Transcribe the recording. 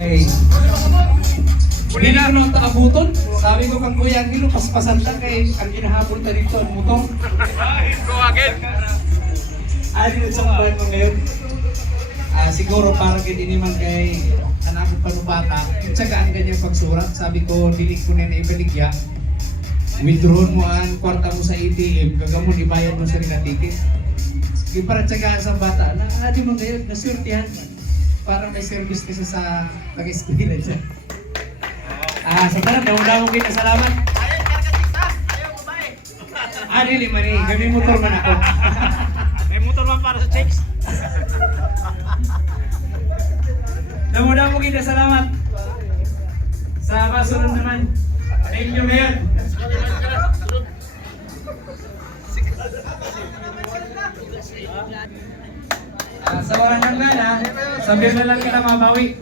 Hey. Hindi na ano taabuton. Sabi ko kang Kuya Angelo, paspasan lang kay ang ginahabol ta dito ang motor. Go again. Ano sa mga mo ngayon? Siguro para kay inimang kay anak ko panubata. Tsagaan ganyan pagsurat. Sabi ko, dili ko na ibaligya. Withdraw mo ang kwarta mo sa ATM, gagamon ibayad mo sa rin na ticket. Di para tsagaan sa bata, di mo ngayon, nasurtihan. Parang may service kasi sa pag-eskwela dyan. Sa tanong, daw-daw kita, salamat. Ayaw, karkatika. Ayaw, babae. Dili man eh, kami motor man ako. May motor man para sa chicks. Daw-daw kita, salamat. Sa kasunod naman. Thank you, Mayor. Sa walang hanggan ha, sabihin na lang kita mabawi.